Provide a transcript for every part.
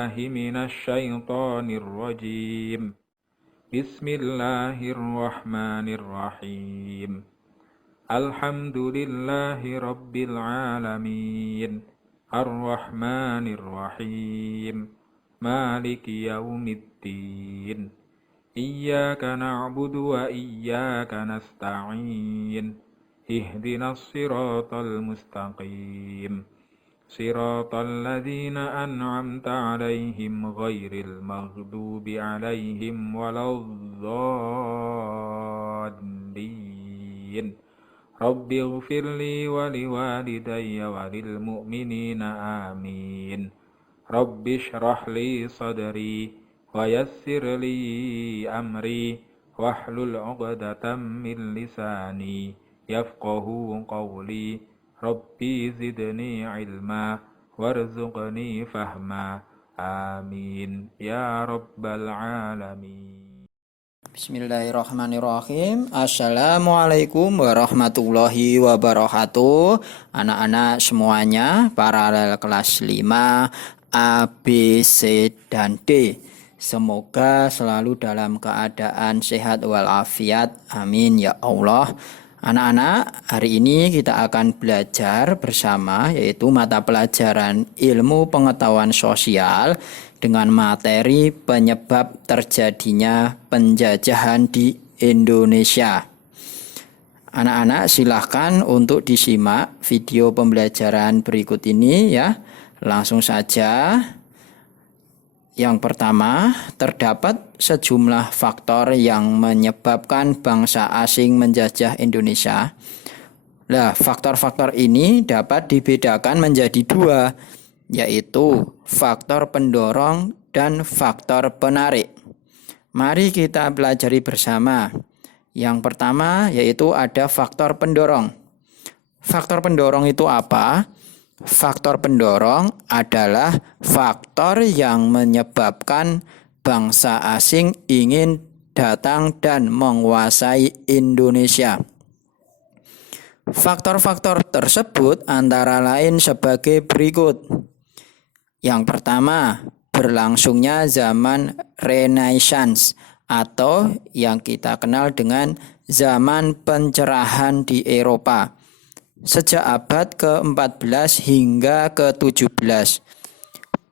بالله من الشيطان الرجيم بسم الله الرحمن الرحيم الحمد لله رب العالمين الرحمن الرحيم مالك يوم الدين إياك نعبد وإياك نستعين اهدنا الصراط المستقيم صراط الذين أنعمت عليهم غير المغضوب عليهم ولا الضالين رب اغفر لي ولوالدي وللمؤمنين آمين رب اشرح لي صدري ويسر لي أمري واحلل عقدة من لساني يفقه قولي ربي زدني علما وارزقني فهما آمين يا رب العالمين. Bismillahirrahmanirrahim. Assalamualaikum warahmatullahi wabarakatuh. Anak-anak semuanya, paralel kelas 5 A, B, C, dan D. Semoga selalu dalam keadaan sehat walafiat. Amin ya Allah. Anak-anak, hari ini kita akan belajar bersama yaitu mata pelajaran ilmu pengetahuan sosial dengan materi penyebab terjadinya penjajahan di Indonesia. Anak-anak silahkan untuk disimak video pembelajaran berikut ini ya. Langsung saja. Yang pertama, terdapat sejumlah faktor yang menyebabkan bangsa asing menjajah Indonesia. Nah, faktor-faktor ini dapat dibedakan menjadi dua, yaitu faktor pendorong dan faktor penarik. Mari kita pelajari bersama. Yang pertama yaitu ada faktor pendorong. Faktor pendorong itu apa? Faktor pendorong adalah faktor yang menyebabkan bangsa asing ingin datang dan menguasai Indonesia. Faktor-faktor tersebut antara lain sebagai berikut. Yang pertama, berlangsungnya zaman Renaissance atau yang kita kenal dengan zaman pencerahan di Eropa. Sejak abad ke-14 hingga ke-17.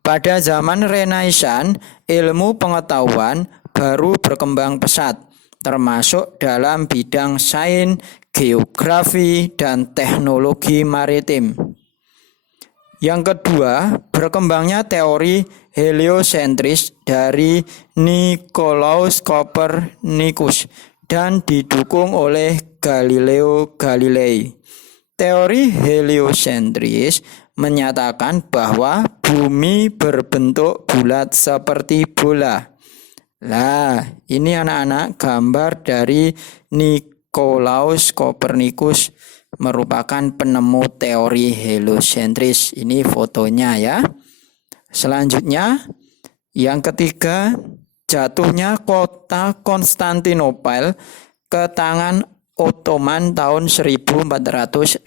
Pada zaman Renaissance, ilmu pengetahuan baru berkembang pesat, termasuk dalam bidang sains, geografi, dan teknologi maritim. Yang kedua, berkembangnya teori heliosentris dari Nicolaus Copernicus dan didukung oleh Galileo Galilei. Teori heliosentris menyatakan bahwa bumi berbentuk bulat seperti bola. Nah, ini anak-anak gambar dari Nicolaus Copernicus merupakan penemu teori heliosentris. Ini fotonya ya. Selanjutnya, yang ketiga, jatuhnya kota Konstantinopel ke tangan Ottoman tahun 1453.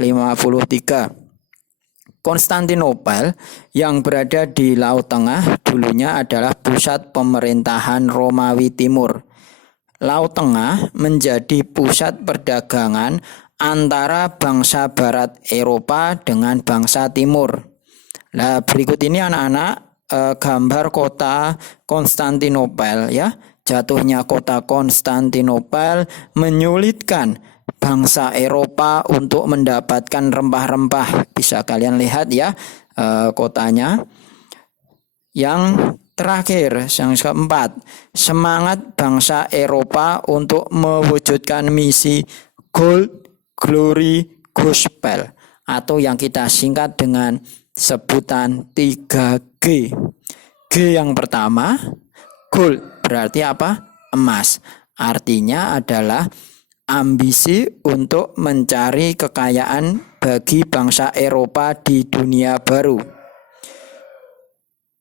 Konstantinopel yang berada di Laut Tengah dulunya adalah pusat pemerintahan Romawi Timur. Laut Tengah menjadi pusat perdagangan antara bangsa Barat Eropa dengan bangsa Timur. Nah, berikut ini anak-anak gambar kota Konstantinopel ya. Jatuhnya kota Konstantinopel menyulitkan bangsa Eropa untuk mendapatkan rempah-rempah. Bisa kalian lihat ya kotanya. Yang terakhir, yang keempat, semangat bangsa Eropa untuk mewujudkan misi Gold, Glory, Gospel atau yang kita singkat dengan sebutan 3G. G yang pertama, gold. Berarti apa? Emas. Artinya adalah ambisi untuk mencari kekayaan bagi bangsa Eropa di dunia baru.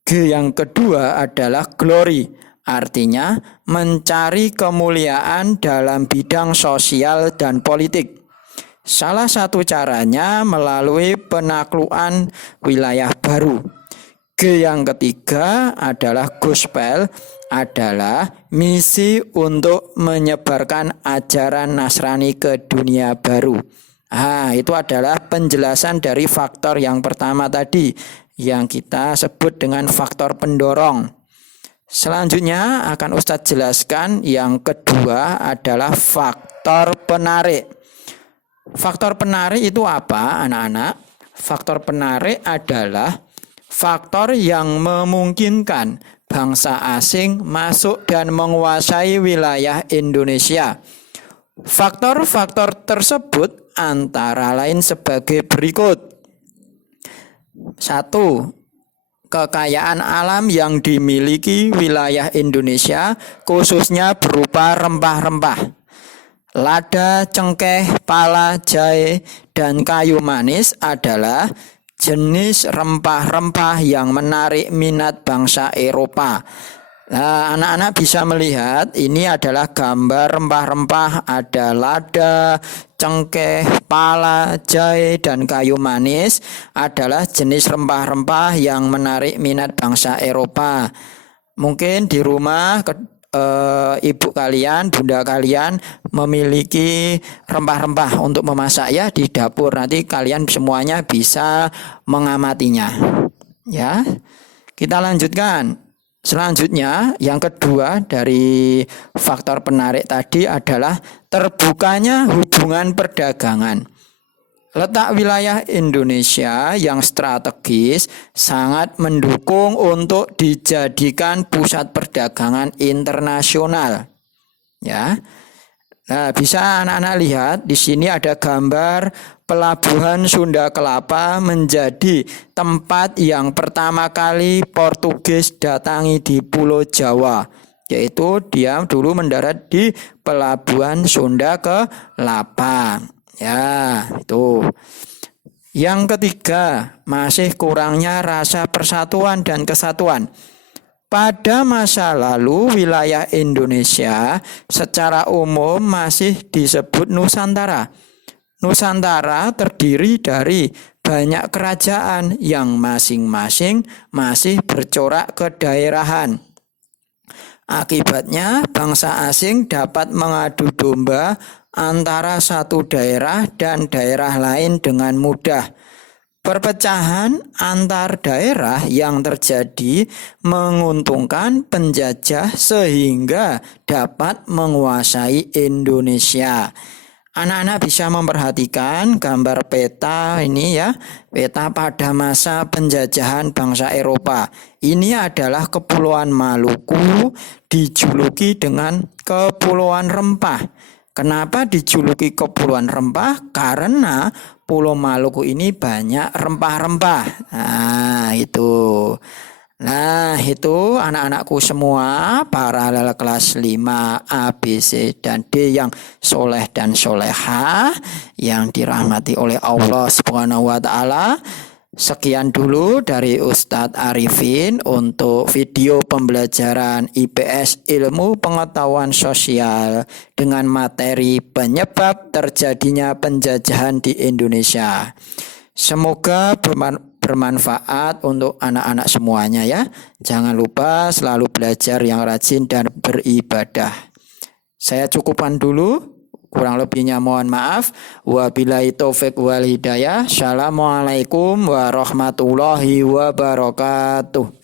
G yang kedua adalah glory. Artinya mencari kemuliaan dalam bidang sosial dan politik. Salah satu caranya melalui penaklukan wilayah baru. G yang ketiga adalah gospel, adalah misi untuk menyebarkan ajaran Nasrani ke dunia baru. Itu adalah penjelasan dari faktor yang pertama tadi yang kita sebut dengan faktor pendorong. Selanjutnya akan Ustadz jelaskan yang kedua adalah faktor penarik. Faktor penarik itu apa, anak-anak? Faktor penarik adalah faktor yang memungkinkan bangsa asing masuk dan menguasai wilayah Indonesia. Faktor-faktor tersebut antara lain sebagai berikut. 1. Kekayaan alam yang dimiliki wilayah Indonesia khususnya berupa rempah-rempah. Lada, cengkeh, pala, jahe, dan kayu manis adalah jenis rempah-rempah yang menarik minat bangsa Eropa. Nah, anak-anak bisa melihat ini adalah gambar rempah-rempah, ada lada, cengkeh, pala, jahe, dan kayu manis adalah jenis rempah-rempah yang menarik minat bangsa Eropa. Mungkin di rumah ibu kalian, bunda kalian memiliki rempah-rempah untuk memasak ya di dapur. Nanti kalian semuanya bisa mengamatinya. Ya. Kita lanjutkan. Selanjutnya, yang kedua dari faktor penarik tadi adalah terbukanya hubungan perdagangan. Letak wilayah Indonesia yang strategis sangat mendukung untuk dijadikan pusat perdagangan internasional. Ya. Nah, bisa anak-anak lihat di sini ada gambar pelabuhan Sunda Kelapa menjadi tempat yang pertama kali Portugis datangi di Pulau Jawa, yaitu dia dulu mendarat di pelabuhan Sunda Kelapa. Ya, itu. Yang ketiga, masih kurangnya rasa persatuan dan kesatuan. Pada masa lalu, wilayah Indonesia secara umum masih disebut Nusantara. Nusantara terdiri dari banyak kerajaan yang masing-masing masih bercorak kedaerahan. Akibatnya, bangsa asing dapat mengadu domba antara satu daerah dan daerah lain dengan mudah. Perpecahan antar daerah yang terjadi menguntungkan penjajah sehingga dapat menguasai Indonesia. Anak-anak bisa memperhatikan gambar peta ini ya, peta pada masa penjajahan bangsa Eropa. Ini adalah Kepulauan Maluku dijuluki dengan Kepulauan Rempah. Kenapa dijuluki Kepulauan Rempah? Karena Pulau Maluku ini banyak rempah-rempah. Nah, itu anak-anakku semua, para kelas 5 A, B, C, dan D yang soleh dan soleha, yang dirahmati oleh Allah Subhanahu wa Ta'ala. Sekian dulu dari Ustadz Arifin untuk video pembelajaran IPS Ilmu Pengetahuan Sosial dengan materi penyebab terjadinya penjajahan di Indonesia. Semoga bermanfaat untuk anak-anak semuanya ya. Jangan lupa selalu belajar yang rajin dan beribadah. Saya cukupkan dulu. Kurang lebihnya mohon maaf. Wabillahi taufik wal hidayah. Assalamualaikum warahmatullahi wabarakatuh.